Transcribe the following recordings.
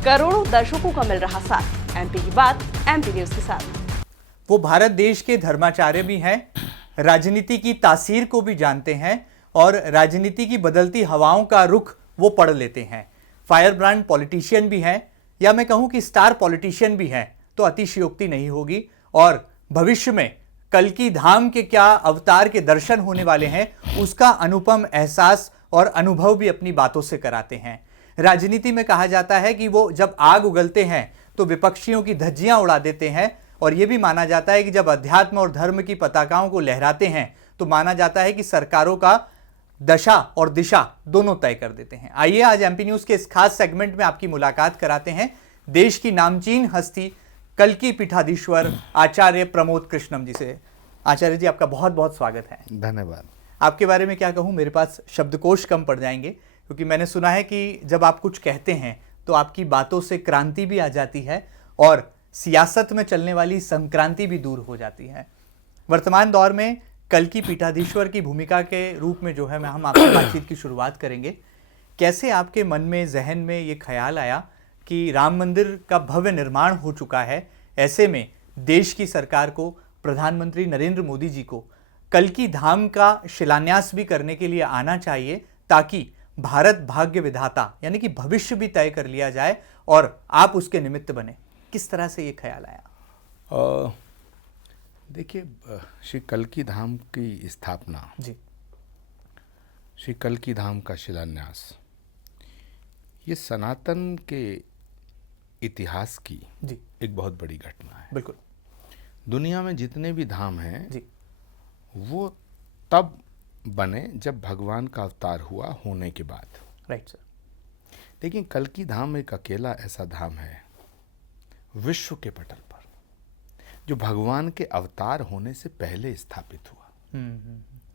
करोड़ों दर्शकों का मिल रहा साथ। एमपी की बात एमपी न्यूज के साथ। वो भारत देश के धर्माचार्य भी हैं, राजनीति की तासीर को भी जानते हैं और राजनीति की बदलती हवाओं का रुख वो पढ़ लेते हैं। फायर ब्रांड पॉलिटिशियन भी हैं, या मैं कहूं कि स्टार पॉलिटिशियन भी हैं तो अतिशयोक्ति नहीं होगी। और भविष्य में कल्कि धाम के क्या अवतार के दर्शन होने वाले हैं उसका अनुपम एहसास और अनुभव भी अपनी बातों से कराते हैं। राजनीति में कहा जाता है कि वो जब आग उगलते हैं तो विपक्षियों की धज्जियां उड़ा देते हैं, और यह भी माना जाता है कि जब अध्यात्म और धर्म की पताकाओं को लहराते हैं तो माना जाता है कि सरकारों का दशा और दिशा दोनों तय कर देते हैं। आइए आज एमपी न्यूज के इस खास सेगमेंट में आपकी मुलाकात कराते हैं देश की नामचीन हस्ती कल्कि पीठाधीश्वर आचार्य प्रमोद कृष्णम जी से। आचार्य जी, आपका बहुत बहुत स्वागत है। धन्यवाद। आपके बारे में क्या कहूँ, मेरे पास शब्दकोश कम पड़ जाएंगे, क्योंकि मैंने सुना है कि जब आप कुछ कहते हैं तो आपकी बातों से क्रांति भी आ जाती है और सियासत में चलने वाली संक्रांति भी दूर हो जाती है। वर्तमान दौर में कल्कि पीठाधीश्वर की भूमिका के रूप में जो है हम आपसे बातचीत की शुरुआत करेंगे। कैसे आपके मन में, जहन में ये ख्याल आया कि राम मंदिर का भव्य निर्माण हो चुका है, ऐसे में देश की सरकार को, प्रधानमंत्री नरेंद्र मोदी जी को कल्कि धाम का शिलान्यास भी करने के लिए आना चाहिए, ताकि भारत भाग्य विधाता यानी कि भविष्य भी तय कर लिया जाए और आप उसके निमित्त बने? किस तरह से ये ख्याल आया? देखिए, श्री कल्कि धाम की स्थापना जी, श्री कल्कि धाम का शिलान्यास, ये सनातन के इतिहास की जी, एक बहुत बड़ी घटना है। बिल्कुल। दुनिया में जितने भी धाम हैं जी, वो तब बने जब भगवान का अवतार हुआ होने के बाद। Right sir. लेकिन कल्कि धाम एक अकेला ऐसा धाम है विश्व के पटल पर जो भगवान के अवतार होने से पहले स्थापित हुआ।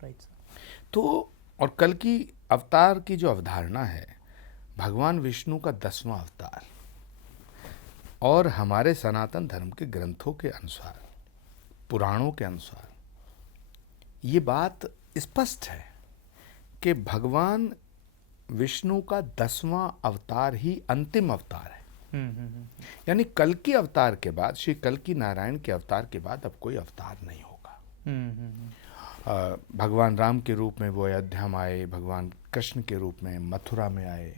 Right sir. तो और कल्कि अवतार की जो अवधारणा है, भगवान विष्णु का 10वां अवतार, और हमारे सनातन धर्म के ग्रंथों के अनुसार, पुराणों के अनुसार ये बात स्पष्ट है कि भगवान विष्णु का 10वां अवतार ही अंतिम अवतार है। यानी कल्कि अवतार के बाद, श्री कल्कि नारायण के अवतार के बाद अब कोई अवतार नहीं होगा। भगवान राम के रूप में वो अयोध्या में आए, भगवान कृष्ण के रूप में मथुरा में आए,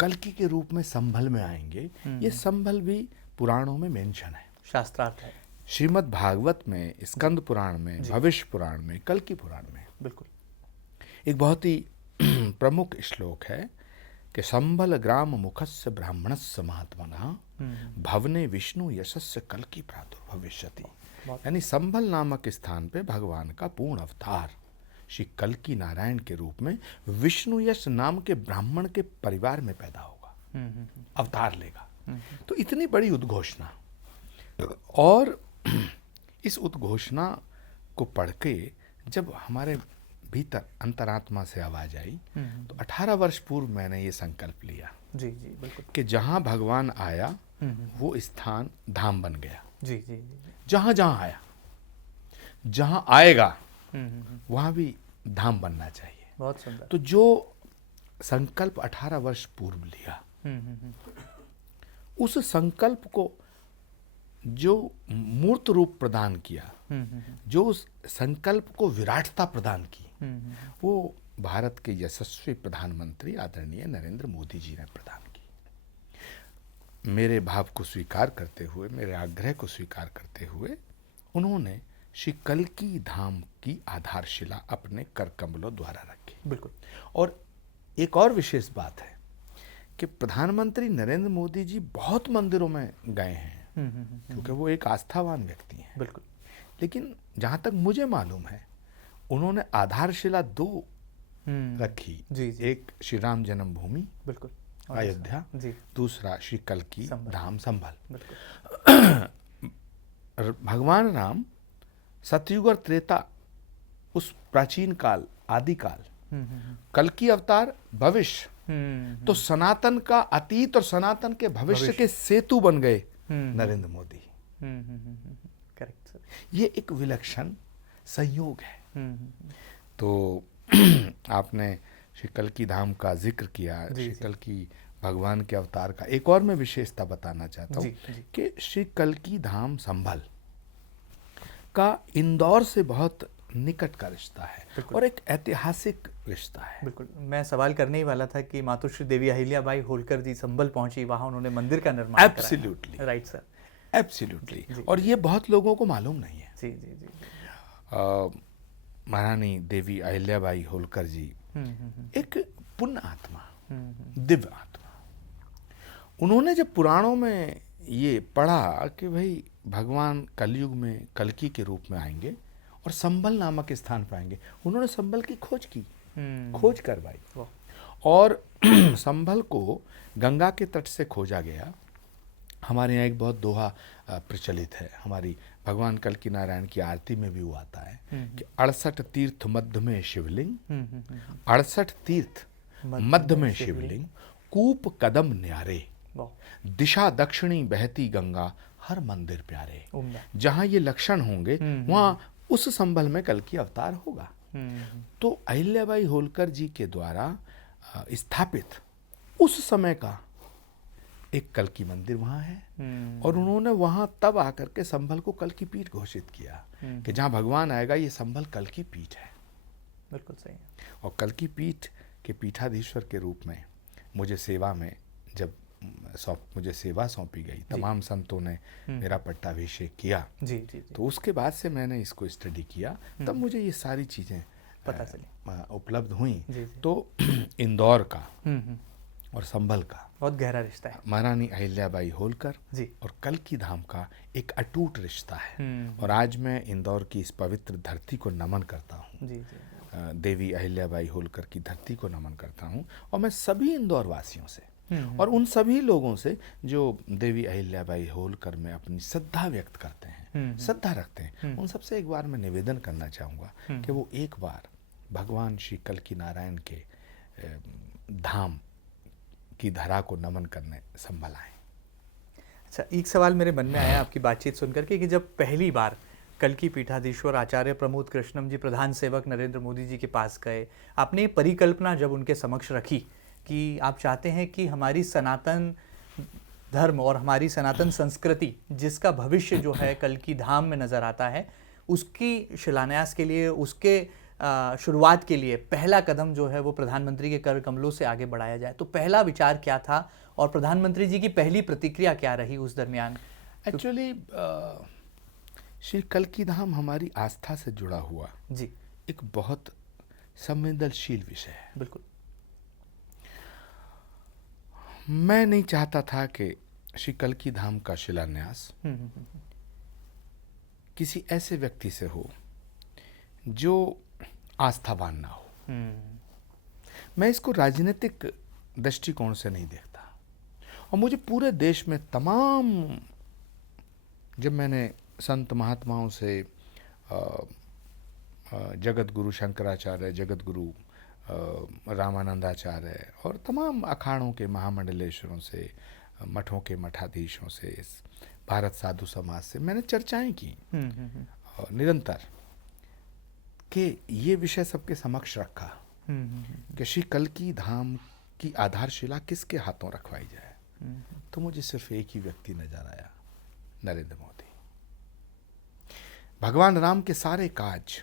कल्कि के रूप में संभल में आएंगे। ये संभल भी पुराणों में मेंशन है, शास्त्रार्थ है। श्रीमद् भागवत में, स्कंद पुराण में, भविष्य पुराण में, कल्कि पुराण में बिल्कुल एक बहुत ही प्रमुख श्लोक है कि संभल ग्राम मुखस्य ब्राह्मणस्य महात्मनः भवने विष्णु यशस्य कल्कि प्रादुर्भविष्यति। यानी संभल नामक स्थान पे भगवान का पूर्ण अवतार श्री कल्कि नारायण के रूप में विष्णु यश नाम के ब्राह्मण के परिवार में पैदा होगा, अवतार लेगा। तो इतनी बड़ी उद्घोषणा, और इस उद्घोषणा को पढ़ के जब हमारे भीतर अंतरात्मा से आवाज आई तो 18 वर्ष पूर्व मैंने ये संकल्प लिया। जी जी, बिल्कुल। कि जहां भगवान आया वो स्थान धाम बन गया। जी जी जी, जहां जहां आया, जहां आएगा वहां भी धाम बनना चाहिए। बहुत सुंदर। तो जो संकल्प 18 वर्ष पूर्व लिया, उस संकल्प को जो मूर्त रूप प्रदान किया, जो उस संकल्प को विराटता प्रदान की, वो भारत के यशस्वी प्रधानमंत्री आदरणीय नरेंद्र मोदी जी ने प्रदान की। मेरे भाव को स्वीकार करते हुए, मेरे आग्रह को स्वीकार करते हुए उन्होंने श्री कल्कि धाम की आधारशिला अपने कर कमलों द्वारा रखी। बिल्कुल। और एक और विशेष बात है कि प्रधानमंत्री नरेंद्र मोदी जी बहुत मंदिरों में गए हैं, क्योंकि वो एक आस्थावान व्यक्ति हैं। बिल्कुल। लेकिन जहाँ तक मुझे मालूम है, उन्होंने आधारशिला 2 रखी। जी जी, एक श्री राम जन्मभूमि बिल्कुल, अयोध्या, जी, दूसरा श्री कल्कि धाम संभल। बिल्कुल। भगवान राम सतयुग और त्रेता, उस प्राचीन काल, आदिकाल, कल्कि अवतार भविष्य, तो सनातन का अतीत और सनातन के भविष्य के सेतु बन गए नरेंद्र मोदी। Correct sir. ये एक विलक्षण संयोग है। तो आपने श्री कल्कि धाम का जिक्र किया, श्री कल्कि भगवान के अवतार का एक और मैं विशेषता बताना चाहता जी, हूँ जी। कि श्री कल्की धाम संभल का इंदौर से बहुत निकट का रिश्ता है और एक ऐतिहासिक रिश्ता है। बिल्कुल, मैं सवाल करने ही वाला था कि मातोश्री देवी अहिल्याबाई होलकर जी संभल पहुंची, वहां उन्होंने मंदिर का निर्माण कराया। Absolutely. Right sir. एब्सोल्युटली। जी, और ये बहुत लोगों को मालूम नहीं है। जी जी जी। महारानी देवी अहिल्याबाई होलकर जी एक पुण्य आत्मा, दिव्य आत्मा। उन्होंने जब पुराणों में ये पढ़ा कि भाई भगवान कलयुग में कल्की के रूप में आएंगे और संभल नामक स्थान पाएंगे, उन्होंने संभल की खोज की, खोज करवाई वाह। और संभल को गंगा के तट से खोजा गया। हमारे यहाँ एक बहुत दोहा प्रचलित है, हमारी भगवान कल्की नारायण की आरती में भी वो आता है कि 68 तीर्थ मध्य में शिवलिंग, 68 तीर्थ मध्य में शिवलिंग, कूप कदम न्यारे, वाह। दिशा दक्षिणी बहती गंगा, हर मंदिर प्यारे। उम्दा। जहाँ ये लक्षण होंगे वहाँ उस संभल में कल्की अवतार होगा। तो अहिल्याबाई होलकर जी के द्वारा स्थापित उस समय का एक कल्की मंदिर वहाँ है और उन्होंने वहाँ तब आकर के संभल को कल्की पीठ घोषित किया कि जहाँ भगवान आएगा ये संभल कल्की पीठ है। बिल्कुल सही है। और कल्की पीठ के पीठाधीश्वर के रूप में मुझे सेवा में जब मुझे सेवा सौंपी गई, तमाम संतों ने मेरा पट्टाभिषेक किया, जी जी जी। तो उसके बाद से मैंने इसको स्टडी किया, तब मुझे ये सारी चीज़ें पता चली, उपलब्ध हुई। जी, जी। तो इंदौर का और संभल का बहुत गहरा रिश्ता है। महारानी अहिल्याबाई होलकर जी। और कल्की धाम का एक अटूट रिश्ता है। और आज मैं इंदौर की इस पवित्र धरती को नमन करता हूँ, जी जी। देवी अहिल्याबाई होलकर की धरती को नमन करता हूँ। और मैं सभी इंदौर वासियों से और उन सभी लोगों से जो देवी अहिल्याबाई होलकर में अपनी श्रद्धा व्यक्त करते हैं, श्रद्धा रखते हैं, उन सबसे एक बार मैं निवेदन करना चाहूँगा कि वो एक बार भगवान श्री कल्की नारायण के धाम की धरा को नमन करने संभल आए। अच्छा, एक सवाल मेरे मन में आया आपकी बातचीत सुनकर के कि जब पहली बार कल्की पीठाधीश्वर आचार्य प्रमोद कृष्णम जी प्रधान सेवक नरेंद्र मोदी जी के पास गए, आपने ये परिकल्पना जब उनके समक्ष रखी कि आप चाहते हैं कि हमारी सनातन धर्म और हमारी सनातन संस्कृति जिसका भविष्य जो है कल्की धाम में नज़र आता है, उसकी शिलान्यास के लिए, उसके शुरुआत के लिए पहला कदम जो है वो प्रधानमंत्री के कर कमलों से आगे बढ़ाया जाए, तो पहला विचार क्या था और प्रधानमंत्री जी की पहली प्रतिक्रिया क्या रही उस दरमियान? एक्चुअली श्री कल्की धाम हमारी आस्था से जुड़ा हुआ जी, एक बहुत संवेदनशील विषय है। बिल्कुल। मैं नहीं चाहता था कि श्री कल्की धाम का शिलान्यास किसी ऐसे व्यक्ति से हो जो आस्थावान ना हो। मैं इसको राजनीतिक दृष्टिकोण से नहीं देखता। और मुझे पूरे देश में तमाम, जब मैंने संत महात्माओं से जगत गुरु शंकराचार्य, जगत गुरु रामानंदाचार्य और तमाम अखाड़ों के महामंडलेश्वरों से, मठों के मठाधीशों से, भारत साधु समाज से मैंने चर्चाएं की निरंतर, कि ये विषय सबके समक्ष रखा कि श्री कल्की धाम की आधारशिला किसके हाथों रखवाई जाए। तो मुझे सिर्फ एक ही व्यक्ति नजर आया, नरेंद्र मोदी। भगवान राम के सारे काज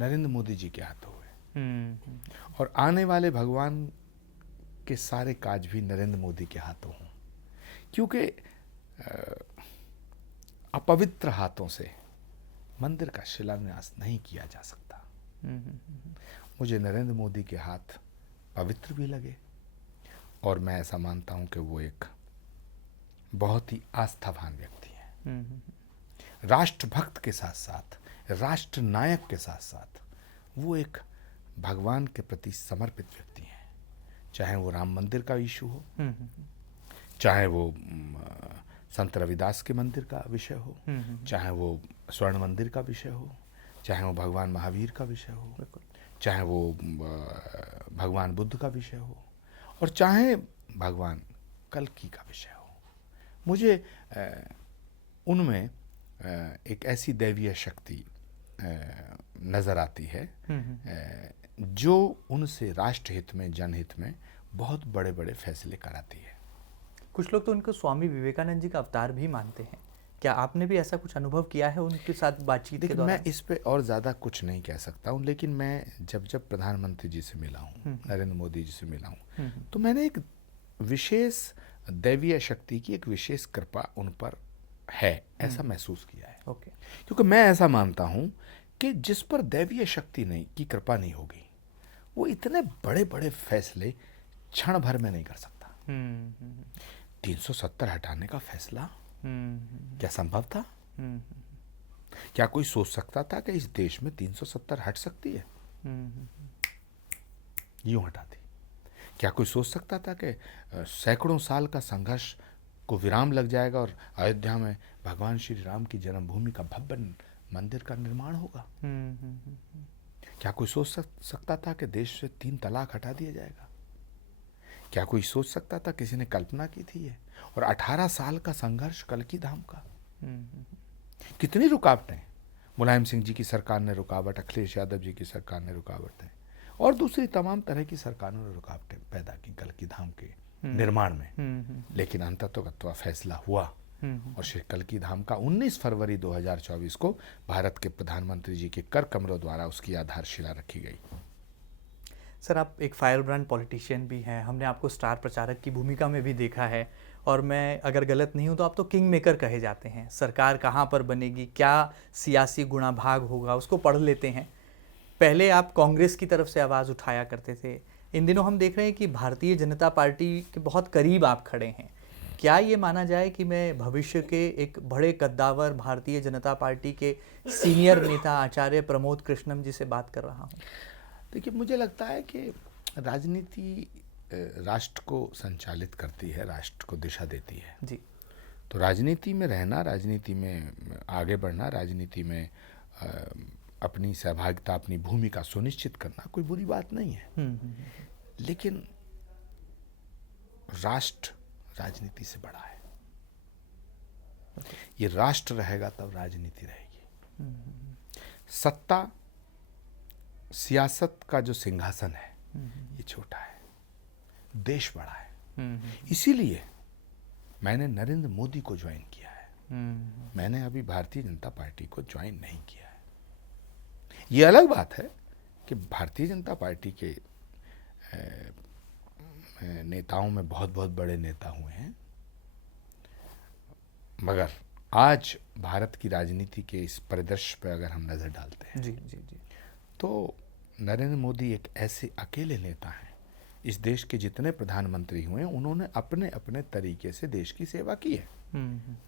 नरेंद्र मोदी जी के हाथों हुए और आने वाले भगवान के सारे काज भी नरेंद्र मोदी के हाथों हों, क्योंकि अपवित्र हाथों से मंदिर का शिलान्यास नहीं किया जा सकता। मुझे नरेंद्र मोदी के हाथ पवित्र भी लगे और मैं ऐसा मानता हूं कि वो एक बहुत ही आस्थावान व्यक्ति है। राष्ट्रभक्त के साथ साथ, राष्ट्र नायक के साथ साथ वो एक भगवान के प्रति समर्पित व्यक्ति हैं। चाहे वो राम मंदिर का इशू हो, चाहे वो संत रविदास के मंदिर का विषय हो, चाहे वो स्वर्ण मंदिर का विषय हो, चाहे वो भगवान महावीर का विषय हो, चाहे वो भगवान बुद्ध का विषय हो, और चाहे भगवान कल्की का विषय हो। मुझे उनमें एक ऐसी दैवीय शक्ति नज़र आती है जो उनसे राष्ट्रहित में, जनहित में बहुत बड़े बड़े फैसले कराती है। कुछ लोग तो उनको स्वामी विवेकानंद जी का अवतार भी मानते हैं। क्या आपने भी ऐसा कुछ अनुभव किया है उनके साथ बातचीत के देखिए, दौरान? मैं इस पे और ज़्यादा कुछ नहीं कह सकता हूँ, लेकिन मैं जब प्रधानमंत्री जी से मिला हूँ, नरेंद्र मोदी जी से मिला हूँ, तो मैंने एक विशेष दैवीय शक्ति की एक विशेष कृपा उन पर है ऐसा महसूस किया है। ओके। क्योंकि मैं ऐसा मानता हूँ कि जिस पर दैवीय शक्ति नहीं की कृपा नहीं होगी, वो इतने बड़े बड़े फैसले क्षण भर में नहीं कर सकता। 370 हटाने का फैसला क्या संभव था? क्या कोई सोच सकता था कि इस देश में 370 हट सकती है? यूं हटा दी। क्या कोई सोच सकता था कि सैकड़ों साल का संघर्ष को विराम लग जाएगा और अयोध्या में भगवान श्री राम की जन्मभूमि का भव्य मंदिर का निर्माण होगा? क्या कोई सोच सकता था कि देश से 3 तलाक हटा दिया जाएगा? क्या कोई सोच सकता था? किसी ने कल्पना की थी ये? और 18 साल का संघर्ष कल्की धाम का, कितनी रुकावटें, मुलायम सिंह जी की सरकार ने रुकावट, अखिलेश यादव जी की सरकार ने रुकावटें, और दूसरी तमाम तरह की सरकारों ने रुकावटें पैदा की कल्की धाम के निर्माण में। लेकिन अंततः फैसला हुआ और श्री कल्की धाम का 19 फरवरी 2024 को भारत के प्रधानमंत्री जी के कर कमरों द्वारा उसकी आधारशिला रखी गई। सर, आप एक फायर ब्रांड पॉलिटिशियन भी हैं, हमने आपको स्टार प्रचारक की भूमिका में भी देखा है, और मैं अगर गलत नहीं हूं तो आप तो किंग मेकर कहे जाते हैं। सरकार कहां पर बनेगी, क्या सियासी गुणाभाग होगा, उसको पढ़ लेते हैं। पहले आप कांग्रेस की तरफ से आवाज़ उठाया करते थे, इन दिनों हम देख रहे हैं कि भारतीय जनता पार्टी के बहुत करीब आप खड़े हैं। क्या ये माना जाए कि मैं भविष्य के एक बड़े कद्दावर भारतीय जनता पार्टी के सीनियर नेता आचार्य प्रमोद कृष्णम जी से बात कर रहा हूँ? देखिए, मुझे लगता है कि राजनीति राष्ट्र को संचालित करती है, राष्ट्र को दिशा देती है जी। तो राजनीति में रहना, राजनीति में आगे बढ़ना, राजनीति में अपनी सहभागिता, अपनी भूमिका सुनिश्चित करना कोई बुरी बात नहीं है। लेकिन राष्ट्र राजनीति से बड़ा है। ये राष्ट्र रहेगा तब राजनीति रहेगी। सत्ता, सियासत का जो सिंहासन है ये छोटा है, देश बड़ा है। इसीलिए मैंने नरेंद्र मोदी को ज्वाइन किया है। मैंने अभी भारतीय जनता पार्टी को ज्वाइन नहीं किया है। ये अलग बात है कि भारतीय जनता पार्टी के नेताओं में बहुत बहुत बड़े नेता हुए हैं, मगर आज भारत की राजनीति के इस परिदृश्य पर अगर हम नजर डालते हैं जी जी जी, तो नरेंद्र मोदी एक ऐसे अकेले नेता हैं। इस देश के जितने प्रधानमंत्री हुए हैं उन्होंने अपने अपने तरीके से देश की सेवा की है,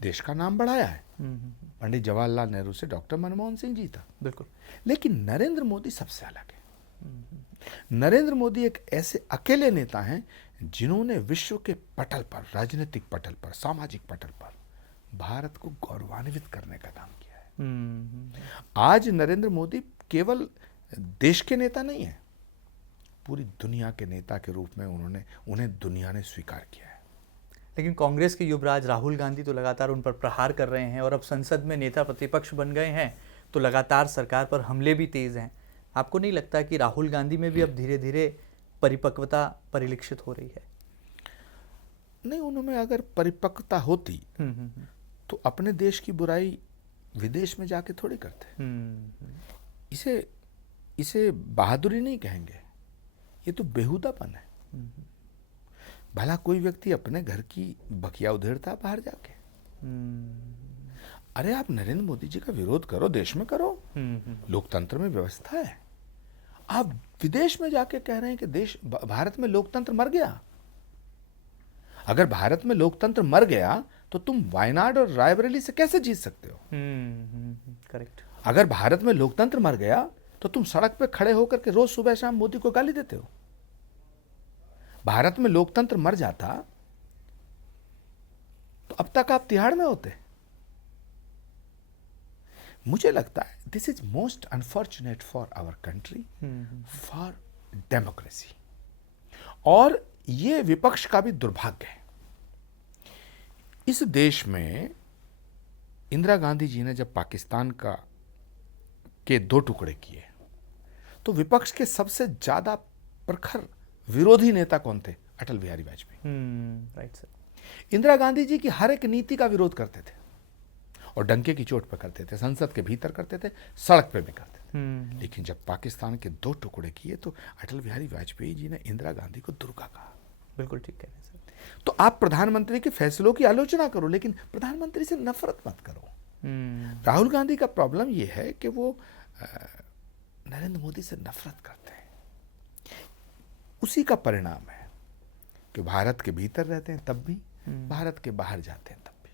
देश का नाम बढ़ाया है। पंडित जवाहरलाल नेहरू से डॉक्टर मनमोहन सिंह जी था, बिल्कुल। लेकिन नरेंद्र मोदी सबसे अलग है। नरेंद्र मोदी एक ऐसे अकेले नेता हैं जिन्होंने विश्व के पटल पर, राजनीतिक पटल पर, सामाजिक पटल पर भारत को गौरवान्वित करने का काम किया है। आज नरेंद्र मोदी केवल देश के नेता नहीं है, पूरी दुनिया के नेता के रूप में उन्हें दुनिया ने स्वीकार किया है। लेकिन कांग्रेस के युवराज राहुल गांधी तो लगातार उन पर प्रहार कर रहे हैं, और अब संसद में नेता प्रतिपक्ष बन गए हैं तो लगातार सरकार पर हमले भी तेज हैं। आपको नहीं लगता कि राहुल गांधी में भी अब धीरे धीरे परिपक्वता परिलक्षित हो रही है? नहीं, उनमें अगर परिपक्वता होती तो अपने देश की बुराई विदेश में जाके थोड़ी करते। इसे बहादुरी नहीं कहेंगे, ये तो बेहुदापन है। भला कोई व्यक्ति अपने घर की बकिया उधेड़ता बाहर जाके? अरे आप नरेंद्र मोदी जी का विरोध करो, देश में करो, लोकतंत्र में व्यवस्था है। आप विदेश में जाके कह रहे हैं कि भारत में लोकतंत्र मर गया। अगर भारत में लोकतंत्र मर गया तो तुम वायनाड और रायबरेली से कैसे जीत सकते हो? करेक्ट। अगर भारत में लोकतंत्र मर गया तो तुम सड़क पे खड़े होकर के रोज सुबह शाम मोदी को गाली देते हो। भारत में लोकतंत्र मर जाता तो अब तक आप तिहाड़ में होते। मुझे लगता है this is most unfortunate for our country, for democracy, और ये विपक्ष का भी दुर्भाग्य है। इस देश में इंदिरा गांधी जी ने जब पाकिस्तान के 2 टुकड़े किए तो विपक्ष के सबसे ज्यादा प्रखर विरोधी नेता कौन थे? अटल बिहारी वाजपेयी। Right sir. इंदिरा गांधी जी की हर एक नीति का विरोध करते थे और डंके की चोट पर करते थे, संसद के भीतर करते थे, सड़क पे भी करते थे। लेकिन जब पाकिस्तान के 2 टुकड़े किए तो अटल बिहारी वाजपेयी जी ने इंदिरा गांधी को दुर्गा कहा। बिल्कुल ठीक कह रहे हैं सर। तो आप प्रधानमंत्री के फैसलों की आलोचना करो, लेकिन प्रधानमंत्री से नफरत मत करो। राहुल गांधी का प्रॉब्लम यह है कि वो नरेंद्र मोदी से नफरत करते हैं। उसी का परिणाम है कि भारत के भीतर रहते हैं तब भी, भारत के बाहर जाते हैं तब भी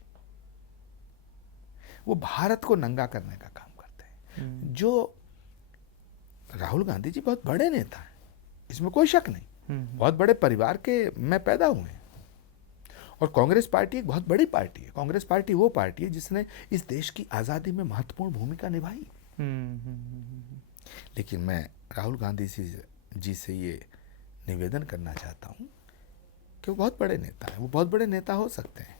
वो भारत को नंगा करने का काम करते हैं। जो राहुल गांधी जी बहुत बड़े नेता हैं, इसमें कोई शक नहीं, बहुत बड़े परिवार के में पैदा हुए हैं और कांग्रेस पार्टी एक बहुत बड़ी पार्टी है। कांग्रेस पार्टी वो पार्टी है जिसने इस देश की आज़ादी में महत्वपूर्ण भूमिका निभाई। लेकिन मैं राहुल गांधी जी से ये निवेदन करना चाहता हूं कि वो बहुत बड़े नेता हैं, वो बहुत बड़े नेता हो सकते हैं,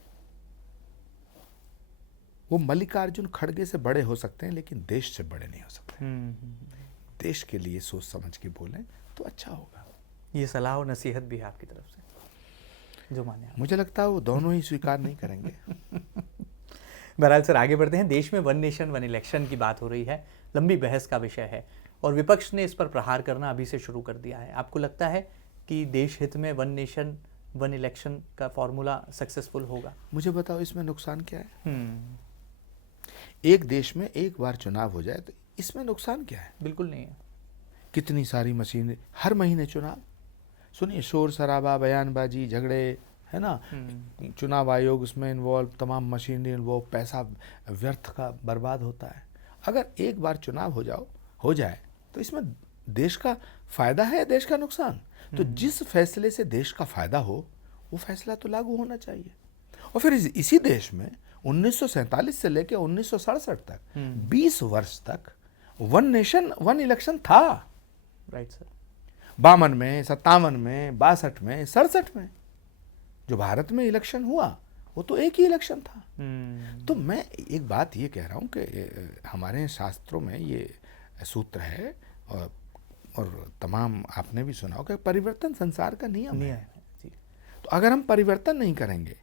वो मल्लिकार्जुन खड़गे से बड़े हो सकते हैं, लेकिन देश से बड़े नहीं हो सकते। देश के लिए सोच समझ के बोलें तो अच्छा होगा। ये सलाह और नसीहत भी है आपकी तरफ से, जो माने आप। मुझे लगता है वो दोनों ही स्वीकार नहीं करेंगे। बहरहाल सर, आगे बढ़ते हैं। देश में 1 नेशन 1 इलेक्शन की बात हो रही है, लंबी बहस का विषय है और विपक्ष ने इस पर प्रहार करना अभी से शुरू कर दिया है। आपको लगता है कि देश हित में 1 नेशन 1 इलेक्शन का फॉर्मूला सक्सेसफुल होगा? मुझे बताओ इसमें नुकसान क्या है? एक देश में एक बार चुनाव हो जाए तो इसमें नुकसान क्या है? बिल्कुल नहीं है। कितनी सारी मशीनें, हर महीने चुनाव, सुनिए, शोर शराबा, बयानबाजी, झगड़े, है ना, चुनाव आयोग उसमें इन्वॉल्व, तमाम मशीनरी इन्वॉल्व, पैसा व्यर्थ का बर्बाद होता है। अगर एक बार चुनाव हो जाए तो इसमें देश का फायदा है, देश का नुकसान? तो जिस फैसले से देश का फायदा हो वो फैसला तो लागू होना चाहिए। और फिर इसी देश में 1947 से लेकर 1967 तक 20 वर्ष तक 1 नेशन 1 इलेक्शन था। Right sir. 52 में, 57 में, 62 में, 67 में जो भारत में इलेक्शन हुआ वो तो एक ही इलेक्शन था। तो मैं एक बात ये कह रहा हूँ कि हमारे शास्त्रों में ये सूत्र है और तमाम आपने भी सुना होगा, परिवर्तन संसार का नियम है। तो अगर हम परिवर्तन नहीं करेंगे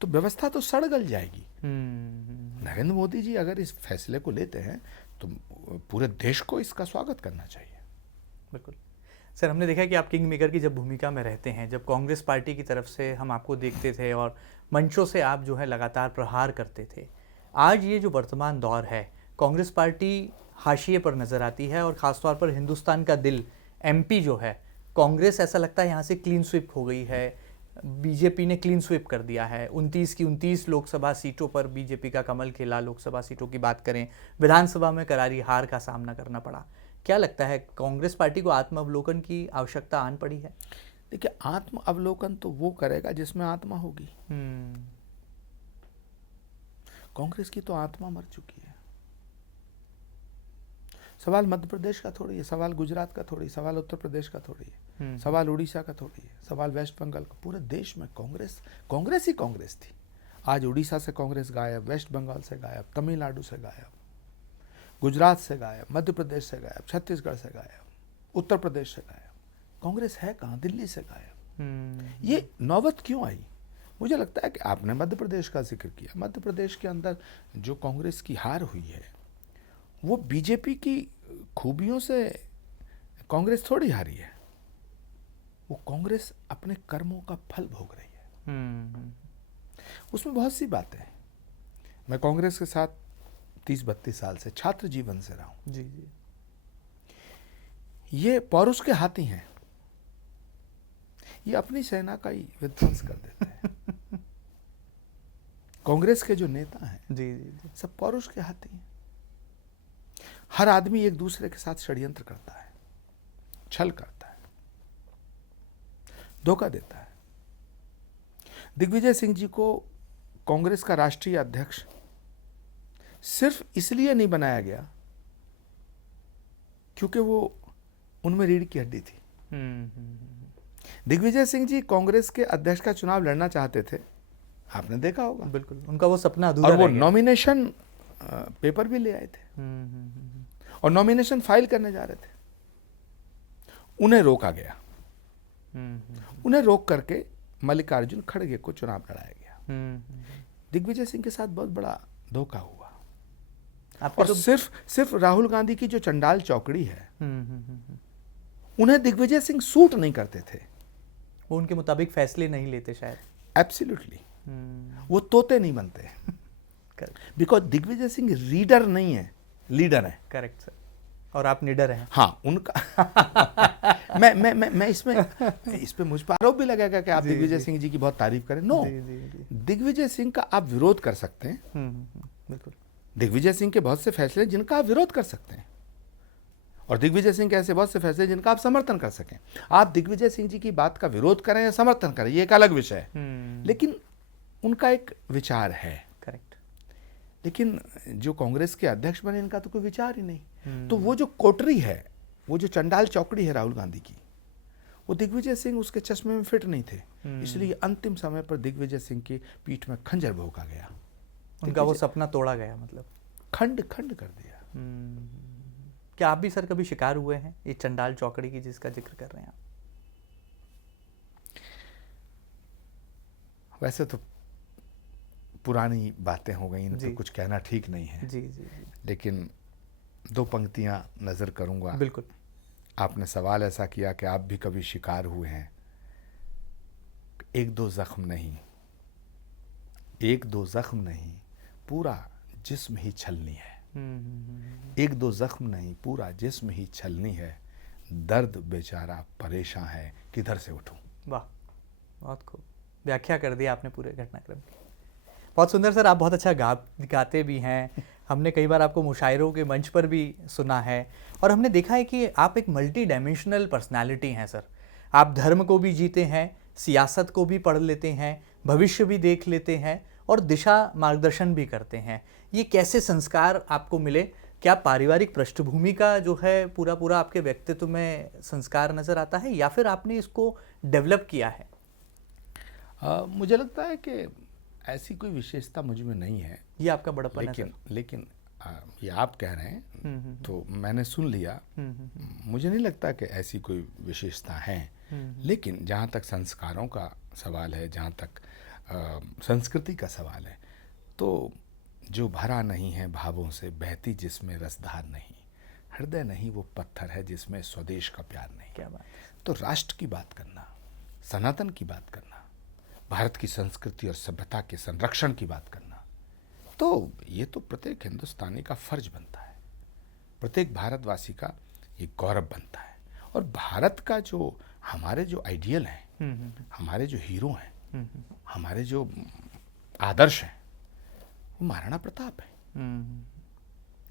तो व्यवस्था तो सड़ गल जाएगी। नरेंद्र मोदी जी अगर इस फैसले को लेते हैं तो पूरे देश को इसका स्वागत करना चाहिए। बिल्कुल सर, हमने देखा कि आप किंग मेकर की जब भूमिका में रहते हैं, जब कांग्रेस पार्टी की तरफ से हम आपको देखते थे और मंचों से आप जो है लगातार प्रहार करते थे, आज ये जो वर्तमान दौर है, कांग्रेस पार्टी हाशिए पर नज़र आती है और ख़ासतौर पर हिंदुस्तान का दिल एमपी जो है, कांग्रेस ऐसा लगता है यहाँ से क्लीन स्वीप हो गई है। बीजेपी ने क्लीन स्वीप कर दिया है। 29 की 29 लोकसभा सीटों पर बीजेपी का कमल खिला। लोकसभा सीटों की बात करें, विधानसभा में करारी हार का सामना करना पड़ा। क्या लगता है कांग्रेस पार्टी को आत्मावलोकन की आवश्यकता आन पड़ी है? देखिए, आत्म अवलोकन तो वो करेगा जिसमें आत्मा होगी। कांग्रेस की तो आत्मा मर चुकी है। सवाल मध्य प्रदेश का थोड़ी है, सवाल गुजरात का थोड़ी, सवाल उत्तर प्रदेश का थोड़ी है, सवाल उड़ीसा का थोड़ी है, सवाल वेस्ट बंगाल का। पूरे देश में कांग्रेस ही कांग्रेस थी। आज उड़ीसा से कांग्रेस गायब, वेस्ट बंगाल से गायब, तमिलनाडु से गायब, गुजरात से गायब, मध्य प्रदेश से गायब, छत्तीसगढ़ से गायब, उत्तर प्रदेश से गायब। कांग्रेस है कहाँ? दिल्ली से गायब। ये नौबत क्यों आई? मुझे लगता है कि आपने मध्य प्रदेश का जिक्र किया। मध्य प्रदेश के अंदर जो कांग्रेस की हार हुई है वो बीजेपी की खूबियों से कांग्रेस थोड़ी हारी है, वो कांग्रेस अपने कर्मों का फल भोग रही है। उसमें बहुत सी बातें हैं। मैं कांग्रेस के साथ 30-32 साल से छात्र जीवन से रहा हूं। जी जी। ये पौरुष के हाथी हैं, ये अपनी सेना का ही विध्वंस कर देते हैं। कांग्रेस के जो नेता हैं जी जी जी, सब पौरुष के हाथी हैं। हर आदमी एक दूसरे के साथ षड्यंत्र करता है, छल करता है, धोखा देता है। दिग्विजय सिंह जी को कांग्रेस का राष्ट्रीय अध्यक्ष सिर्फ इसलिए नहीं बनाया गया क्योंकि वो उनमें रीढ़ की हड्डी थी। दिग्विजय सिंह जी कांग्रेस के अध्यक्ष का चुनाव लड़ना चाहते थे, आपने देखा होगा। बिल्कुल, उनका वो सपना अधूरा और रह वो गया। नॉमिनेशन पेपर भी ले आए थे और नॉमिनेशन फाइल करने जा रहे थे, उन्हें रोका गया। उन्हें रोक करके मल्लिकार्जुन खड़गे को चुनाव लड़ाया गया। दिग्विजय सिंह के साथ बहुत बड़ा धोखा हुआ। और सिर्फ राहुल गांधी की जो चंडाल चौकड़ी है, उन्हें दिग्विजय सिंह सूट नहीं करते थे। वो उनके मुताबिक फैसले नहीं लेते शायद। एब्सोल्युटली। वो तोते नहीं बनते, बिकॉज दिग्विजय सिंह रीडर नहीं है, लीडर है। Correct sir. और आप निडर हैं। हाँ, उनका मैं इसमें मुझ पर आरोप भी लगेगा कि आप दिग्विजय सिंह जी की बहुत तारीफ करें। नो, दिग्विजय सिंह का आप विरोध कर सकते हैं। बिल्कुल। दिग्विजय सिंह के बहुत से फैसले जिनका आप विरोध कर सकते हैं, और दिग्विजय सिंह के ऐसे बहुत से फैसले जिनका आप समर्थन कर सकें। आप दिग्विजय सिंह जी की बात का विरोध करें या समर्थन करें, ये एक अलग विषय है, लेकिन उनका एक विचार है। करेक्ट। लेकिन जो कांग्रेस के अध्यक्ष बने, इनका तो कोई विचार ही नहीं। तो वो जो कोटरी है, वो जो चंडाल चौकड़ी है राहुल गांधी की, वो दिग्विजय सिंह उसके चश्मे में फिट नहीं थे। इसलिए अंतिम समय पर दिग्विजय सिंह की पीठ में खंजर भोंका गया। उनका वो सपना तोड़ा गया, मतलब खंड खंड कर दिया। क्या आप भी सर कभी शिकार हुए हैं ये चंडाल चौकड़ी की जिसका जिक्र कर रहे हैं आप? वैसे तो पुरानी बातें हो गई, इन पर कुछ कहना ठीक नहीं है। जी जी जी। लेकिन दो पंक्तियां नजर करूंगा। बिल्कुल। आपने सवाल ऐसा किया कि आप भी कभी शिकार हुए हैं। एक दो जख्म नहीं, पूरा जिस्म ही छलनी है। एक दो जख्म नहीं, पूरा जिस्म ही छलनी है। दर्द बेचारा परेशान है, किधर से उठूं। वाह, बहुत खूब व्याख्या कर दी आपने पूरे घटनाक्रम की। बहुत सुंदर सर। आप बहुत अच्छा गाते भी हैं। हमने कई बार आपको मुशायरों के मंच पर भी सुना है, और हमने देखा है कि आप एक मल्टी डायमेंशनल पर्सनालिटी हैं सर। आप धर्म को भी जीते हैं, सियासत को भी पढ़ लेते हैं, भविष्य भी देख लेते हैं, और दिशा मार्गदर्शन भी करते हैं। ये कैसे संस्कार आपको मिले? क्या पारिवारिक पृष्ठभूमि का जो है पूरा आपके व्यक्तित्व में संस्कार नज़र आता है, या फिर आपने इसको डेवलप किया है? मुझे लगता है कि ऐसी कोई विशेषता मुझ में नहीं है। ये आपका बड़प्पन है। लेकिन ये आप कह रहे हैं तो मैंने सुन लिया। मुझे नहीं लगता कि ऐसी कोई विशेषता है। लेकिन जहाँ तक संस्कारों का सवाल है, जहाँ तक संस्कृति का सवाल है, तो जो भरा नहीं है भावों से, बहती जिसमें रसधार नहीं, हृदय नहीं वो पत्थर है जिसमें स्वदेश का प्यार नहीं। क्या बात। तो राष्ट्र की बात करना, सनातन की बात करना, भारत की संस्कृति और सभ्यता के संरक्षण की बात करना, तो ये तो प्रत्येक हिंदुस्तानी का फर्ज बनता है, प्रत्येक भारतवासी का ये गौरव बनता है। और भारत का जो हमारे जो आइडियल हैं, हमारे जो हीरो हैं, हमारे जो आदर्श हैं, वो महाराणा प्रताप है,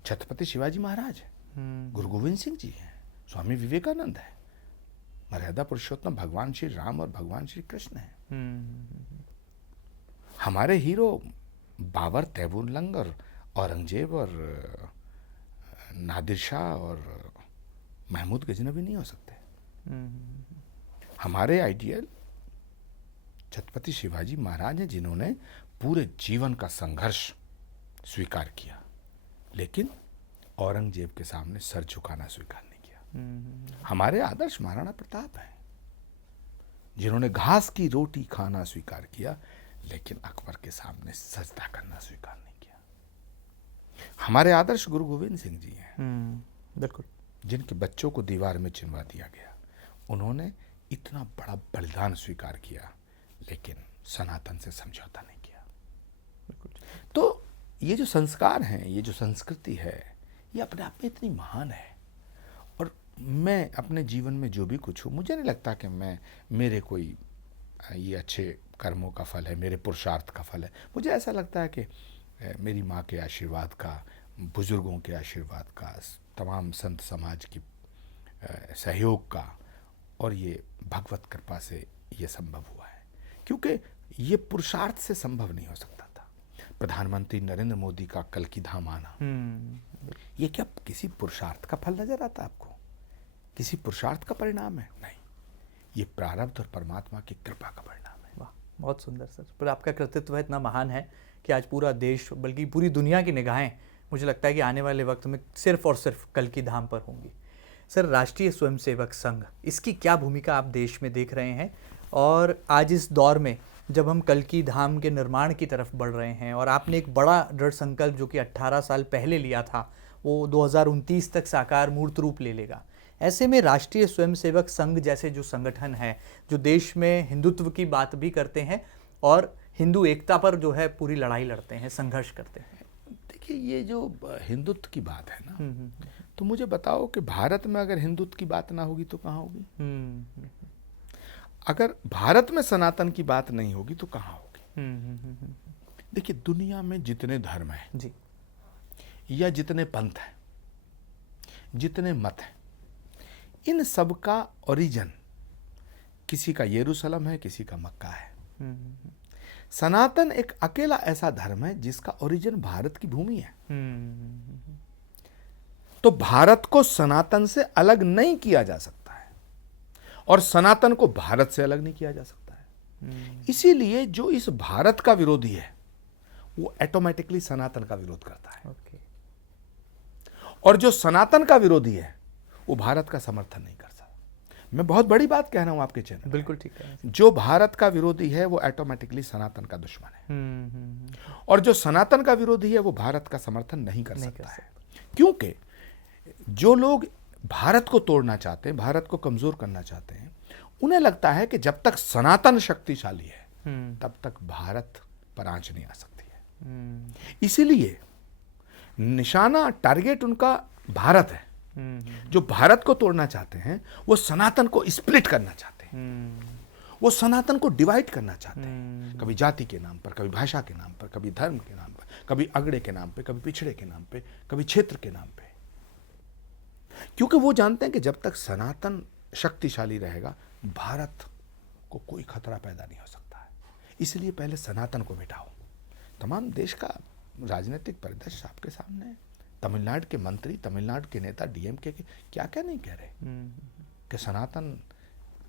छत्रपति शिवाजी महाराज है, गुरु गोविंद सिंह जी हैं, स्वामी विवेकानंद है, मर्यादा पुरुषोत्तम भगवान श्री राम और भगवान श्री कृष्ण हैं। हमारे हीरो बाबर, तैमूरलंग और औरंगजेब और नादिर शाह और महमूद गजनवी नहीं हो सकते। हमारे आइडियल छत्रपति शिवाजी महाराज हैं, जिन्होंने पूरे जीवन का संघर्ष स्वीकार किया, लेकिन औरंगजेब के सामने सर झुकाना स्वीकार नहीं किया। हमारे आदर्श महाराणा प्रताप हैं, जिन्होंने घास की रोटी खाना स्वीकार किया, लेकिन अकबर के सामने सजदा करना स्वीकार नहीं किया। हमारे आदर्श गुरु गोविंद सिंह जी हैं, बिल्कुल, जिनके बच्चों को दीवार में चिनवा दिया गया। उन्होंने इतना बड़ा बलिदान स्वीकार किया, लेकिन सनातन से समझौता नहीं किया। तो ये जो संस्कार हैं, ये जो संस्कृति है, ये अपने आप में इतनी महान है। और मैं अपने जीवन में जो भी कुछ हूँ, मुझे नहीं लगता कि मेरे कोई ये अच्छे कर्मों का फल है, मेरे पुरुषार्थ का फल है। मुझे ऐसा लगता है कि मेरी माँ के आशीर्वाद का, बुजुर्गों के आशीर्वाद का, तमाम संत समाज की सहयोग का, और ये भगवत कृपा से ये संभव हुआ है। क्योंकि ये पुरुषार्थ से संभव नहीं हो सकता था। प्रधानमंत्री नरेंद्र मोदी का कल की धाम आना, ये क्या किसी पुरुषार्थ का फल नजर आता आपको? किसी पुरुषार्थ का परिणाम है? नहीं, ये प्रारब्ध और परमात्मा की कृपा का परिणाम है। वाह, बहुत सुंदर सर। पर आपका कृतित्व इतना महान है कि आज पूरा देश, बल्कि पूरी दुनिया की निगाहें, मुझे लगता है कि आने वाले वक्त में सिर्फ और सिर्फ कल की धाम पर होंगी। सर, राष्ट्रीय स्वयंसेवक संघ, इसकी क्या भूमिका आप देश में देख रहे हैं? और आज इस दौर में जब हम कल्की धाम के निर्माण की तरफ बढ़ रहे हैं और आपने एक बड़ा दृढ़ संकल्प जो कि 18 साल पहले लिया था वो 2029 तक साकार मूर्त रूप ले लेगा, ऐसे में राष्ट्रीय स्वयंसेवक संघ जैसे जो संगठन है जो देश में हिंदुत्व की बात भी करते हैं और हिंदू एकता पर जो है पूरी लड़ाई लड़ते हैं, संघर्ष करते हैं। देखिए, ये जो हिंदुत्व की बात है ना, तो मुझे बताओ कि भारत में अगर हिंदुत्व की बात ना होगी तो कहाँ होगी? अगर भारत में सनातन की बात नहीं होगी तो कहाँ होगी? देखिए, दुनिया में जितने धर्म हैं जी, या जितने पंथ हैं, जितने मत हैं, इन सब का ओरिजिन किसी का यरूशलेम है, किसी का मक्का है। सनातन एक अकेला ऐसा धर्म है जिसका ओरिजिन भारत की भूमि है। तो भारत को सनातन से अलग नहीं किया जा सकता है और सनातन को भारत से अलग नहीं किया जा सकता है। इसीलिए जो इस भारत का विरोधी है वो ऑटोमेटिकली सनातन का विरोध करता है। और जो सनातन का विरोधी है वो भारत का समर्थन नहीं करता। मैं बहुत बड़ी बात कह रहा हूं आपके चैनल। बिल्कुल ठीक है। जो भारत का विरोधी है वो ऑटोमेटिकली सनातन का दुश्मन है। और जो सनातन का विरोधी है वो भारत का समर्थन नहीं कर सकता है। क्योंकि जो लोग भारत को तोड़ना चाहते हैं, भारत को कमजोर करना चाहते हैं, उन्हें लगता है कि जब तक सनातन शक्तिशाली है तब तक भारत पर आंच नहीं आ सकती है। इसीलिए निशाना, टारगेट उनका भारत है। जो भारत को तोड़ना चाहते हैं वो सनातन को स्प्लिट करना चाहते हैं, वो सनातन को डिवाइड करना चाहते हैं, कभी जाति के नाम पर, कभी भाषा के नाम पर, कभी धर्म के नाम पर, कभी अगड़े के नाम पे, कभी पिछड़े के नाम पे, कभी क्षेत्र के नाम पे। क्योंकि वो जानते हैं कि जब तक सनातन शक्तिशाली रहेगा भारत को कोई खतरा पैदा नहीं हो सकता है। इसलिए पहले सनातन को मिटाओ। तमाम देश का राजनीतिक परिदृश्य आपके सामने है। तमिलनाडु के मंत्री, तमिलनाडु के नेता डीएमके के क्या क्या नहीं कह रहे कि सनातन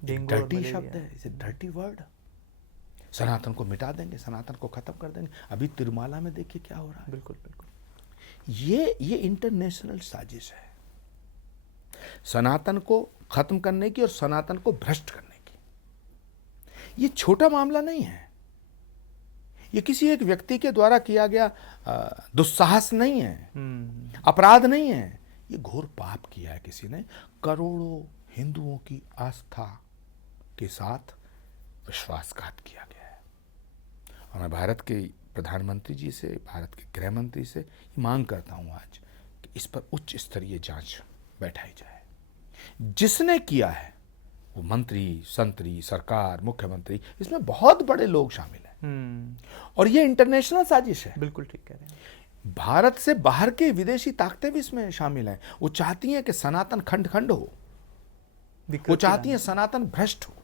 डर्टी शब्द है, इसे डर्टी वर्ड, सनातन को मिटा देंगे, सनातन को खत्म कर देंगे। अभी तिरुमाला में देखिए क्या हो रहा है। बिल्कुल बिल्कुल। ये इंटरनेशनल साजिश है सनातन को खत्म करने की और सनातन को भ्रष्ट करने की। ये छोटा मामला नहीं है, ये किसी एक व्यक्ति के द्वारा किया गया दुस्साहस नहीं है, अपराध नहीं है। ये घोर पाप किया है किसी ने। करोड़ों हिंदुओं की आस्था के साथ विश्वासघात किया गया है। और मैं भारत के प्रधानमंत्री जी से, भारत के गृह मंत्री से मांग करता हूं आज कि इस पर उच्च स्तरीय जांच बैठाई जाए। जिसने किया है वो मंत्री, संतरी, सरकार, मुख्यमंत्री, इसमें बहुत बड़े लोग शामिल हैं। और ये इंटरनेशनल साजिश है। बिल्कुल ठीक कह रहे हैं। भारत से बाहर के विदेशी ताकतें भी इसमें शामिल हैं। वो चाहती हैं कि सनातन खंड खंड हो, वो चाहती हैं सनातन भ्रष्ट हो।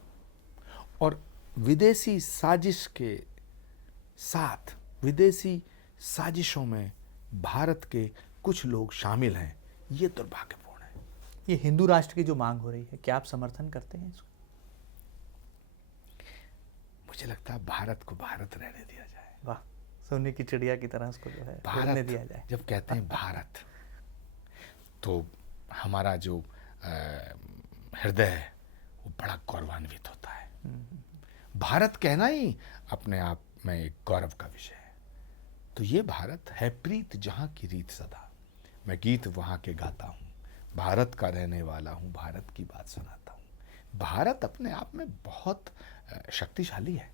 और विदेशी साजिश के साथ, विदेशी साजिशों में भारत के कुछ लोग शामिल हैं। ये दुर्भाग्यपूर्ण है। ये हिंदू राष्ट्र की जो मांग हो रही है, क्या आप समर्थन करते हैं इसको? मुझे लगता है भारत को भारत रहने दिया जाए। वाह, सोने की चिड़िया की तरह उसको जो है रहने दिया जाए। जब कहते हैं भारत तो हमारा जो हृदय है वो बड़ा गौरवान्वित होता है। भारत कहना ही अपने आप में एक गौरव का विषय है। तो ये भारत है प्रीत जहां की रीत सदा, मैं गीत वहां के गाता हूं, भारत का रहने वाला हूं, भारत की बात सुनाता हूं। भारत अपने आप में बहुत शक्तिशाली है।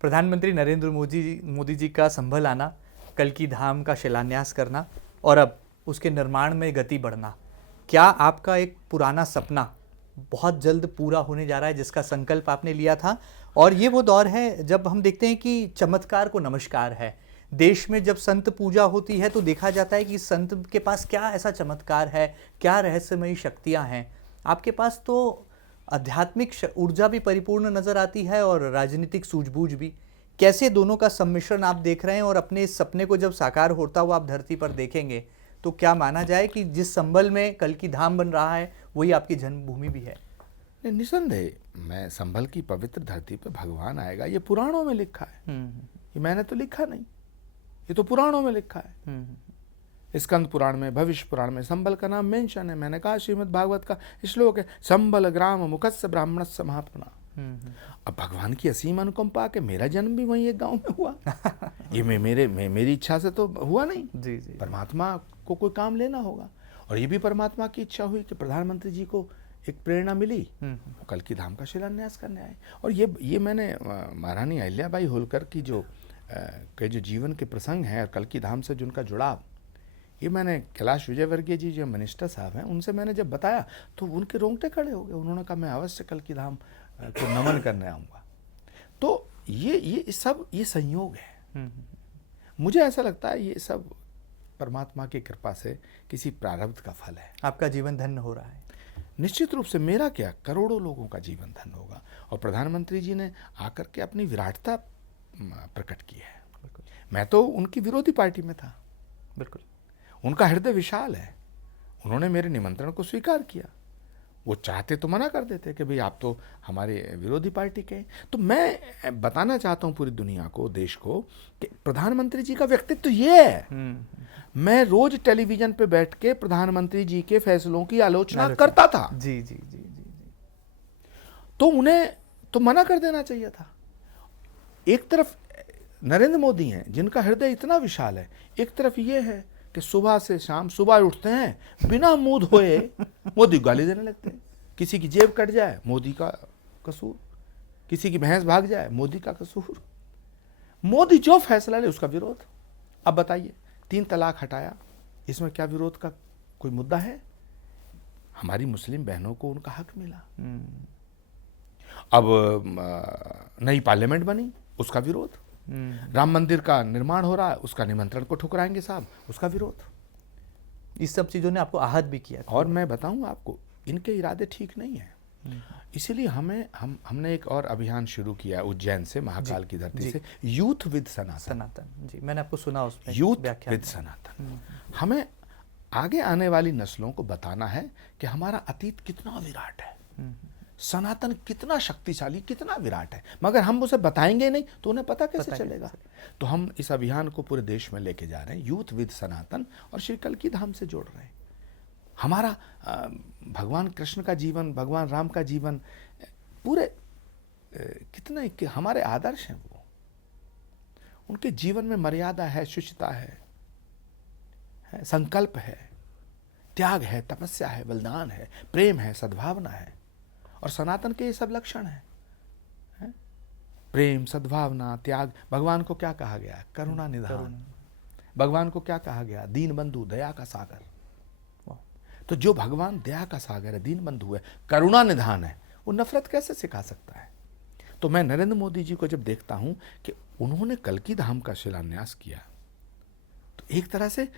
प्रधानमंत्री नरेंद्र मोदी जी का संभल आना, कल्की धाम का शिलान्यास करना और अब उसके निर्माण में गति बढ़ना, क्या आपका एक पुराना सपना बहुत जल्द पूरा होने जा रहा है जिसका संकल्प आपने लिया था? और ये वो दौर है जब हम देखते हैं कि चमत्कार को नमस्कार है। देश में जब संत पूजा होती है तो देखा जाता है कि संत के पास क्या ऐसा चमत्कार है, क्या रहस्यमयी शक्तियां हैं। आपके पास तो आध्यात्मिक ऊर्जा भी परिपूर्ण नजर आती है और राजनीतिक सूझबूझ भी। कैसे दोनों का सम्मिश्रण आप देख रहे हैं? और अपने इस सपने को जब साकार होता हुआ आप धरती पर देखेंगे तो क्या माना जाए कि जिस संबल में कल्की धाम बन रहा है वही आपकी जन्मभूमि भी है? निसंदेह, मैं संभल की पवित्र धरती पर भगवान आएगा, ये पुराणों में लिखा है। ये मैंने तो लिखा नहीं, ये तो पुराणों में लिखा है। स्कंद पुराण में, भविष्य पुराण में संबल का नाम मेंशन है। मैंने कहा श्रीमद् भागवत का श्लोक है, संबल ग्राम मुखस्य ब्राह्मणस्य महात्मना। अब भगवान की असीम अनुकंपा के मेरा जन्म भी वहीं एक गांव में हुआ। ये मेरी इच्छा से तो हुआ नहीं। जी जी। परमात्मा को कोई काम लेना होगा, और ये भी परमात्मा की इच्छा हुई कि प्रधानमंत्री जी को एक प्रेरणा मिली, वो कल की धाम का शिलान्यास करने आए। और ये मैंने महारानी अहिल्याबाई होलकर की जो जीवन के प्रसंग हैं और कल की धाम से जिनका जुड़ाव, ये मैंने कैलाश विजयवर्गीय जी जो मिनिस्टर साहब हैं उनसे मैंने जब बताया तो उनके रोंगटे खड़े हो गए। उन्होंने कहा मैं अवश्य कल की धाम को नमन करने आऊँगा। तो ये सब ये संयोग है। मुझे ऐसा लगता है ये सब परमात्मा की कृपा से किसी प्रारब्ध का फल है। आपका जीवन धन्य हो रहा है। निश्चित रूप से मेरा क्या, करोड़ों लोगों का जीवन धन्य होगा। और प्रधानमंत्री जी ने आकर के अपनी विराटता प्रकट की है। मैं तो उनकी विरोधी पार्टी में था। बिल्कुल। उनका हृदय विशाल है। उन्होंने मेरे निमंत्रण को स्वीकार किया। वो चाहते तो मना कर देते कि भाई आप तो हमारे विरोधी पार्टी के। तो मैं बताना चाहता हूँ पूरी दुनिया को, देश को, कि प्रधानमंत्री जी का व्यक्तित्व ये है। मैं रोज टेलीविजन पे बैठ के प्रधानमंत्री जी के फैसलों की आलोचना करता था। जी जी जी जी जी। तो उन्हें तो मना कर देना चाहिए था। एक तरफ नरेंद्र मोदी हैं जिनका हृदय इतना विशाल है, एक तरफ ये है कि सुबह से शाम, सुबह उठते हैं बिना मुंह धोए मोदी को गाली देने लगते हैं। किसी की जेब कट जाए मोदी का कसूर, किसी की भैंस भाग जाए मोदी का कसूर, मोदी जो फैसला ले उसका विरोध। अब बताइए, 3 तलाक हटाया, इसमें क्या विरोध का कोई मुद्दा है? हमारी मुस्लिम बहनों को उनका हक मिला। अब नई पार्लियामेंट बनी, उसका विरोध। राम मंदिर का निर्माण हो रहा है, उसका निमंत्रण को ठुकराएंगे साहब, उसका विरोध। इस सब चीजों ने आपको आहत भी किया। और मैं बताऊं आपको, इनके इरादे ठीक नहीं है। इसीलिए हमने एक और अभियान शुरू किया उज्जैन से, महाकाल की धरती से, यूथ विद सनातन। जी, मैंने आपको सुना उसमें यूथ विद सनातन। हमें आगे आने वाली नस्लों को बताना है कि हमारा अतीत कितना विराट है, सनातन कितना शक्तिशाली, कितना विराट है। मगर हम उसे बताएंगे नहीं तो उन्हें पता कैसे चलेगा? तो हम इस अभियान को पूरे देश में लेके जा रहे हैं, यूथ विद सनातन, और श्री कल की धाम से जोड़ रहे हैं। हमारा भगवान कृष्ण का जीवन, भगवान राम का जीवन, पूरे कितने हमारे आदर्श हैं। वो उनके जीवन में मर्यादा है, शुचिता है, संकल्प है, त्याग है, तपस्या है, बलिदान है, प्रेम है, सद्भावना है। और सनातन के ये सब लक्षण हैं, प्रेम, सद्भावना, त्याग। भगवान को क्या कहा गया? करुणा निधान। भगवान को क्या कहा गया? दीन बंधु, दया का सागर। तो जो भगवान दया का सागर है, दीन बंधु है, करुणा निधान है, वो नफरत कैसे सिखा सकता है? तो मैं नरेंद्र मोदी जी को जब देखता हूं कि उन्होंने कल की धाम का शिलान्यास किया, तो एक तरह से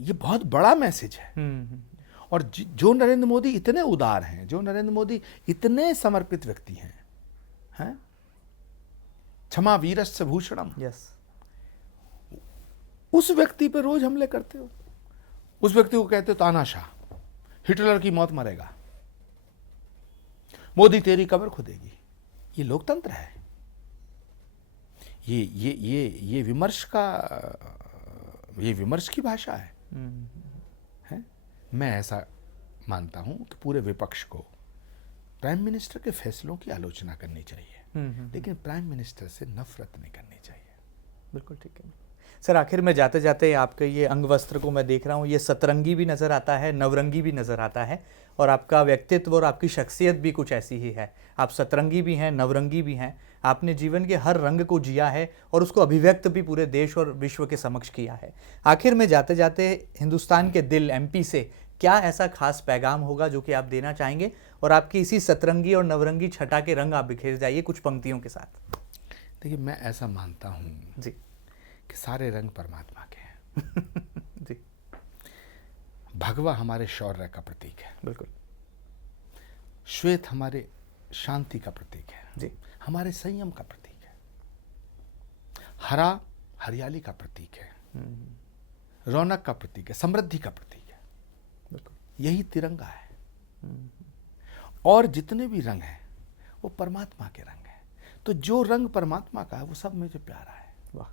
ये बहुत बड़ा मैसेज है। और जो नरेंद्र मोदी इतने उदार हैं, जो नरेंद्र मोदी इतने समर्पित व्यक्ति हैं, क्षमा वीरस्य भूषणम, उस व्यक्ति पर रोज हमले करते हो। उस व्यक्ति को कहते हो तानाशाह, हिटलर की मौत मरेगा, मोदी तेरी कब्र खुदेगी। ये लोकतंत्र है? ये विमर्श की भाषा है? मैं ऐसा मानता हूं कि पूरे विपक्ष को प्राइम मिनिस्टर के फैसलों की आलोचना करनी चाहिए, लेकिन प्राइम मिनिस्टर से नफरत नहीं करनी चाहिए। बिल्कुल ठीक है सर। आखिर में जाते जाते आपके ये अंग वस्त्र को मैं देख रहा हूँ, ये सतरंगी भी नज़र आता है, नवरंगी भी नज़र आता है, और आपका व्यक्तित्व और आपकी शख्सियत भी कुछ ऐसी ही है। आप सतरंगी भी हैं, नवरंगी भी हैं। आपने जीवन के हर रंग को जिया है और उसको अभिव्यक्त भी पूरे देश और विश्व के समक्ष किया है। आखिर में जाते जाते हिंदुस्तान के दिल एमपी से क्या ऐसा खास पैगाम होगा जो कि आप देना चाहेंगे? और आपकी इसी सतरंगी और नवरंगी छटा के रंग आप बिखेर जाइए कुछ पंक्तियों के साथ। देखिए, मैं ऐसा मानता हूँ जी कि सारे रंग परमात्मा के हैं। जी। भगवा हमारे शौर्य का प्रतीक है। बिल्कुल। श्वेत हमारे शांति का प्रतीक है। जी। हमारे संयम का प्रतीक है। हरा हरियाली का प्रतीक है, रौनक का प्रतीक है, समृद्धि का प्रतीक है। बिल्कुल। यही तिरंगा है। और जितने भी रंग हैं वो परमात्मा के रंग हैं। तो जो रंग परमात्मा का है वो सब मुझे प्यारा है। वाह।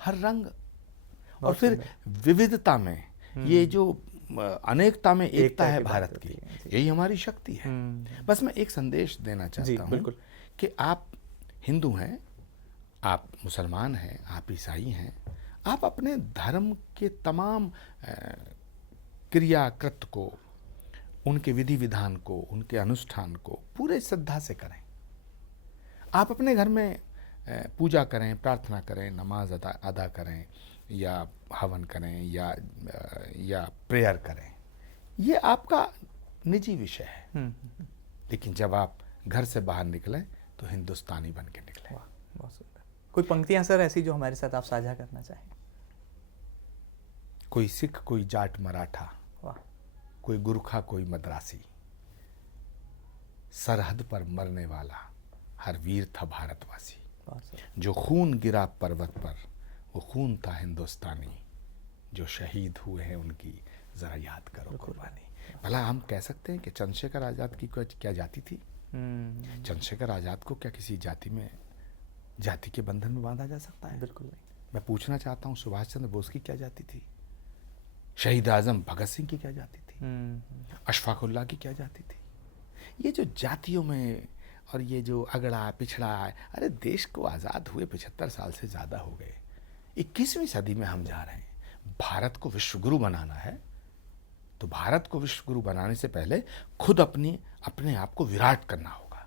हर रंग, और फिर विविधता में ये जो अनेकता में एकता है की बात भारत होती की, है, यही हमारी शक्ति है। बस मैं एक संदेश देना चाहता हूँ बिल्कुल। कि आप हिंदू हैं, आप मुसलमान हैं, आप ईसाई हैं, आप अपने धर्म के तमाम क्रियाकृत को, उनके विधि विधान को, उनके अनुष्ठान को पूरे श्रद्धा से करें। आप अपने घर में पूजा करें, प्रार्थना करें, नमाज अदा करें, या हवन करें, या प्रेयर करें, ये आपका निजी विषय है। लेकिन जब आप घर से बाहर निकलें तो हिंदुस्तानी बन के निकलें। वाह, बहुत सुंदर। कोई पंक्तियां सर ऐसी जो हमारे साथ आप साझा करना चाहें? कोई सिख, कोई जाट मराठा, वाह, कोई गुरखा, कोई मद्रासी, सरहद पर मरने वाला हर वीर था भारतवासी। बहुत सुंदर। जो खून गिरा पर्वत पर वो खून था हिंदुस्तानी, जो शहीद हुए हैं उनकी जरा याद करो कुर्बानी। भला हम कह सकते हैं कि चंद्रशेखर आज़ाद की क्या जाति थी? चंद्रशेखर आज़ाद को क्या किसी जाति के बंधन में बांधा जा सकता है? बिल्कुल नहीं। मैं पूछना चाहता हूँ, सुभाष चंद्र बोस की क्या जाति थी? शहीद आजम भगत सिंह की क्या जाति थी? अशफाक उल्लाह की क्या जाति थी? ये जो जातियों में और ये जो अगड़ा पिछड़ा, अरे देश को आज़ाद हुए 75 साल से ज़्यादा हो गए, 21वीं सदी में हम जा रहे हैं। भारत को विश्वगुरु बनाना है तो भारत को विश्वगुरु बनाने से पहले खुद अपने आप को विराट करना होगा।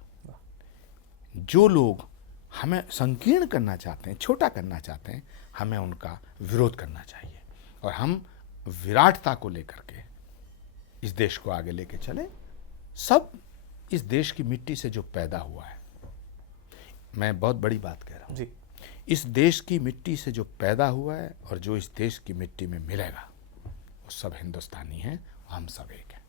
जो लोग हमें संकीर्ण करना चाहते हैं, छोटा करना चाहते हैं, हमें उनका विरोध करना चाहिए और हम विराटता को लेकर के इस देश को आगे लेके चले। सब इस देश की मिट्टी से जो पैदा हुआ है, मैं बहुत बड़ी बात कह रहा हूँ जी, इस देश की मिट्टी से जो पैदा हुआ है और जो इस देश की मिट्टी में मिलेगा वो सब हिंदुस्तानी हैं, हम सब एक हैं।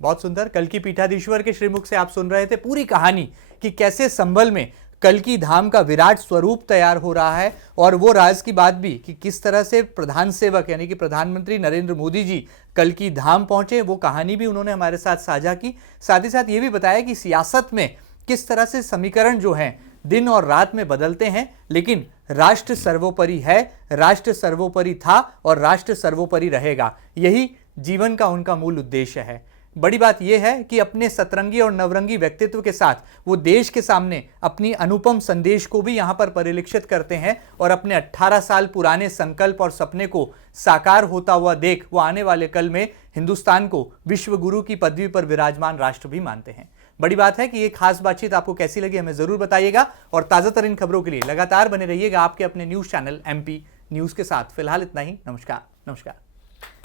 बहुत सुंदर। कल्की पीठाधीश्वर के श्रीमुख से आप सुन रहे थे पूरी कहानी कि कैसे संभल में कल्की धाम का विराट स्वरूप तैयार हो रहा है, और वो राज की बात भी कि किस तरह से प्रधान सेवक यानी कि प्रधानमंत्री नरेंद्र मोदी जी कल्की धाम पहुंचे, वो कहानी भी उन्होंने हमारे साथ साझा की। साथ ही साथ ये भी बताया कि सियासत में किस तरह से समीकरण जो हैं दिन और रात में बदलते हैं, लेकिन राष्ट्र सर्वोपरि है, राष्ट्र सर्वोपरि था और राष्ट्र सर्वोपरि रहेगा। यही जीवन का उनका मूल उद्देश्य है। बड़ी बात यह है कि अपने सतरंगी और नवरंगी व्यक्तित्व के साथ वो देश के सामने अपनी अनुपम संदेश को भी यहाँ पर परिलक्षित करते हैं और अपने 18 साल पुराने संकल्प और सपने को साकार होता हुआ देख वो आने वाले कल में हिंदुस्तान को विश्व गुरु की पदवी पर विराजमान राष्ट्र भी मानते हैं। बड़ी बात है कि ये खास बातचीत आपको कैसी लगी हमें जरूर बताइएगा, और ताज़ा तरीन खबरों के लिए लगातार बने रहिएगा आपके अपने न्यूज़ चैनल MP न्यूज़ के साथ। फिलहाल इतना ही। नमस्कार।